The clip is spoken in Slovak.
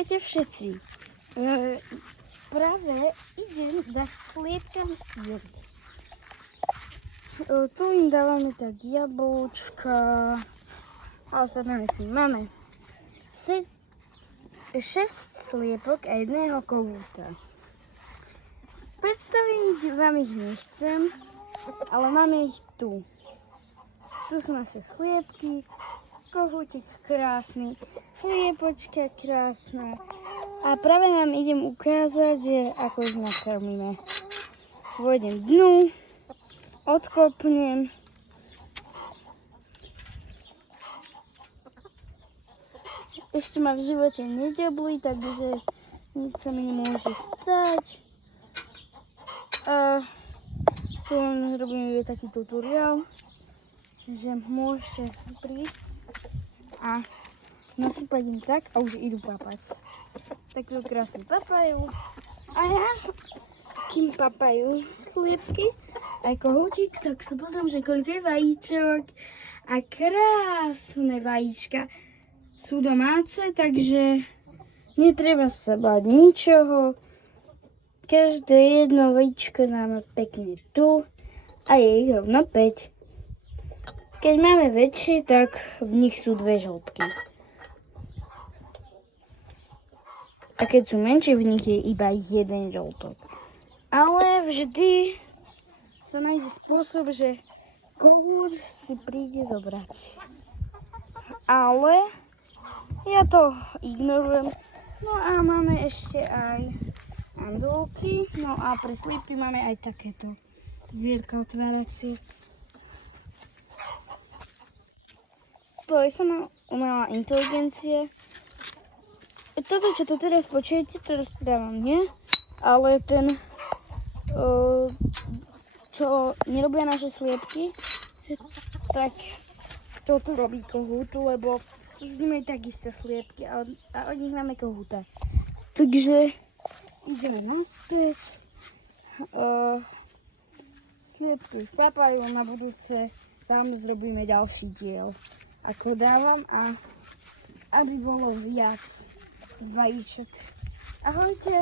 Ahojte všetci. Práve idem dať sliepkam jedlo. Tu im dávame tak jablčka a ostatné veci. Máme 6 sliepok a jedného kohúta. Predstaviť vám ich nechcem, ale máme ich tu. Tu sú naše sliepky, kohútik krásny, sliepočka krásna. A práve vám idem ukázať, že ako ich nakrmíme. Vôjdem dnu, odkopnem. Ešte ma v živote nedebli, takže nič sa mi nemôže stať. A tu robíme taký tutoriál, že môžete prísť a nasypať im tak a už idú papať. Takto krásne papajú. A ja, kým papajú sliepky, aj kohútik, tak sa pozriem, že koľko je vajíčok a krásne vajíčka. Sú domáce, takže netreba sa báť ničoho. Každé jedno vajíčko dáme pekne tu a je ich rovno 5. Keď máme väčšie, tak v nich sú 2 žltky. A keď sú menšie, v nich je iba 1 žltok. Ale vždy sa nájde spôsob, že kohút si príde zobrať. Ale ja to ignorujem. No a máme ešte aj mandulky. No a pre sliepky máme aj takéto dvierka otváracie. To je sama umelá inteligencia. Toto, čo tu teraz počujete, to rozprávam, nie? Ale ten, čo nerobia naše sliepky, tak toto robí kohút, lebo s nimi takisto sliepky a od nich máme kohúta. Takže ideme naspäť. Sliepky už papajú, na budúce tam zrobíme ďalší diel. Ako dávam a aby bolo viac vajíčok. Ahojte!